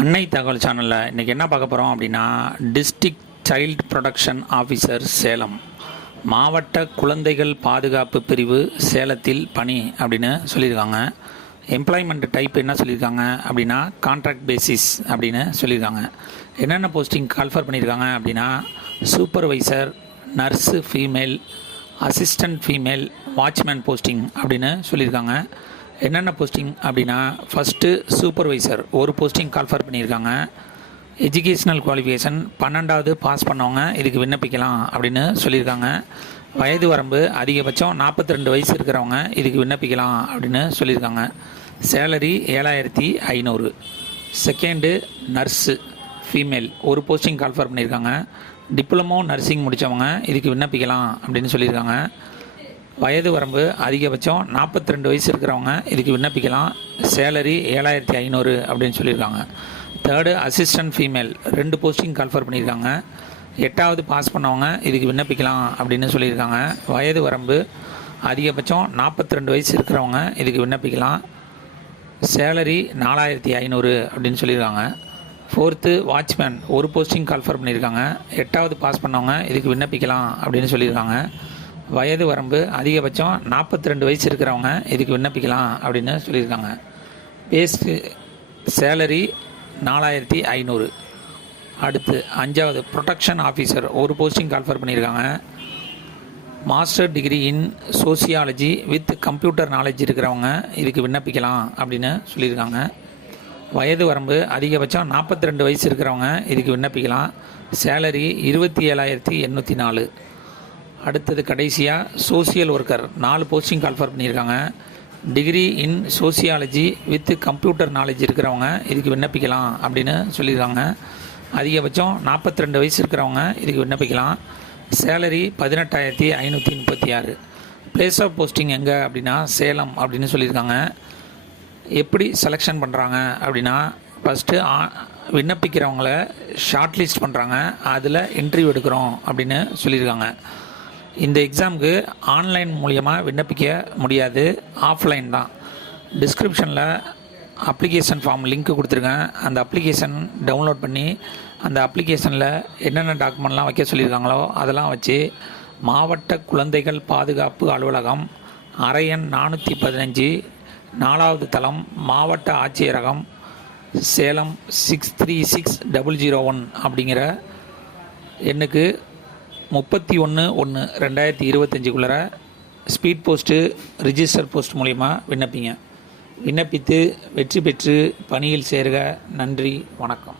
அன்னை தகவல் சேனலில் இன்றைக்கி என்ன பார்க்க போகிறோம் அப்படின்னா, district child protection officer Salem, மாவட்ட குழந்தைகள் பாதுகாப்பு பிரிவு சேலத்தில் பணி அப்படின்னு சொல்லியிருக்காங்க. எம்ப்ளாய்மெண்ட் டைப் என்ன சொல்லியிருக்காங்க அப்படின்னா, கான்ட்ராக்ட் பேசிஸ் அப்படின்னு சொல்லியிருக்காங்க. என்னென்ன போஸ்டிங் கால்ஃபர் பண்ணியிருக்காங்க அப்படின்னா, supervisor, nurse female, assistant female, watchman posting அப்படின்னு சொல்லியிருக்காங்க. என்னென்ன போஸ்டிங் அப்படின்னா, ஃபஸ்ட்டு சூப்பர்வைசர் ஒரு போஸ்டிங் கால்ஃபர் பண்ணியிருக்காங்க. எஜுகேஷ்னல் குவாலிஃபிகேஷன் 12வது பாஸ் பண்ணவங்க இதுக்கு விண்ணப்பிக்கலாம் அப்படின்னு சொல்லியிருக்காங்க. வயது வரம்பு அதிகபட்சம் 42 வயசு இருக்கிறவங்க இதுக்கு விண்ணப்பிக்கலாம் அப்படின்னு சொல்லியிருக்காங்க. சேலரி 7500. செகண்டு நர்ஸு ஃபீமேல் ஒரு போஸ்டிங் கால்ஃபர் பண்ணியிருக்காங்க. டிப்ளமோ நர்சிங் முடித்தவங்க இதுக்கு விண்ணப்பிக்கலாம் அப்படின்னு சொல்லியிருக்காங்க. வயது வரம்பு அதிகபட்சம் 42 வயசு இருக்கிறவங்க இதுக்கு விண்ணப்பிக்கலாம். சேலரி 7500 அப்படின்னு சொல்லியிருக்காங்க. Third assistant female 2 posting call for பண்ணியிருக்காங்க. 8வது பாஸ் பண்ணவங்க இதுக்கு விண்ணப்பிக்கலாம் அப்படின்னு சொல்லியிருக்காங்க. வயது வரம்பு அதிகபட்சம் 42 வயசு இருக்கிறவங்க இதுக்கு விண்ணப்பிக்கலாம். சேலரி 4500 அப்படின்னு சொல்லியிருக்காங்க. ஃபோர்த்து வாட்ச்மேன் ஒரு போஸ்டிங் கால்ஃபர் பண்ணியிருக்காங்க. 8வது பாஸ் பண்ணவங்க இதுக்கு விண்ணப்பிக்கலாம் அப்படின்னு சொல்லியிருக்காங்க. வயது வரம்பு அதிகபட்சம் 42 வயசு இருக்கிறவங்க இதுக்கு விண்ணப்பிக்கலாம் அப்படின்னு சொல்லியிருக்காங்க. Based salary 4500. அடுத்து 5வது ப்ரொடெக்ஷன் ஆஃபீஸர் ஒரு போஸ்டிங் கால்ஃபர் பண்ணியிருக்காங்க. Master degree in sociology with computer knowledge இருக்கிறவங்க இதுக்கு விண்ணப்பிக்கலாம் அப்படின்னு சொல்லியிருக்காங்க. வயது வரம்பு அதிகபட்சம் 42 வயசு இருக்கிறவங்க இதுக்கு விண்ணப்பிக்கலாம். சேலரி 27804. அடுத்தது கடைசியாக சோசியல் ஒர்க்கர் 4 போஸ்டிங் கால்ஃபர் பண்ணியிருக்காங்க. Degree in sociology with computer knowledge இருக்கிறவங்க இதுக்கு விண்ணப்பிக்கலாம் அப்படின்னு சொல்லியிருக்காங்க. அதிகபட்சம் 42 வயசு இருக்கிறவங்க இதுக்கு விண்ணப்பிக்கலாம். சேலரி 18536. பிளேஸ் ஆஃப் போஸ்டிங் எங்கே அப்படின்னா சேலம் அப்படின்னு சொல்லியிருக்காங்க. எப்படி செலெக்ஷன் பண்ணுறாங்க அப்படின்னா, ஃபஸ்ட்டு விண்ணப்பிக்கிறவங்கள ஷார்ட் லிஸ்ட் பண்ணுறாங்க, அதில் இன்டர்வியூ எடுக்கிறோம் அப்படின்னு சொல்லியிருக்காங்க. இந்த எக்ஸாமுக்கு ஆன்லைன் மூலியமாக விண்ணப்பிக்க முடியாது, ஆஃப்லைன் தான். டிஸ்கிரிப்ஷனில் அப்ளிகேஷன் ஃபார்ம் லிங்க் கொடுத்துருக்கேன். அந்த அப்ளிகேஷன் டவுன்லோட் பண்ணி அந்த அப்ளிகேஷனில் என்னென்ன டாக்குமெண்ட்லாம் வைக்க சொல்லியிருக்காங்களோ அதெல்லாம் வச்சு மாவட்ட குழந்தைகள் பாதுகாப்பு அலுவலகம், அரையன் 415, 4வது தளம், மாவட்ட ஆட்சியரகம், சேலம் 636001 அப்படிங்கிற எண்ணுக்கு 31/1/2025 ஸ்பீட் போஸ்ட்டு, ரிஜிஸ்டர் போஸ்ட் மூலிமா விண்ணப்பித்து வெற்றி பெற்று பணியில் சேர்க. நன்றி, வணக்கம்.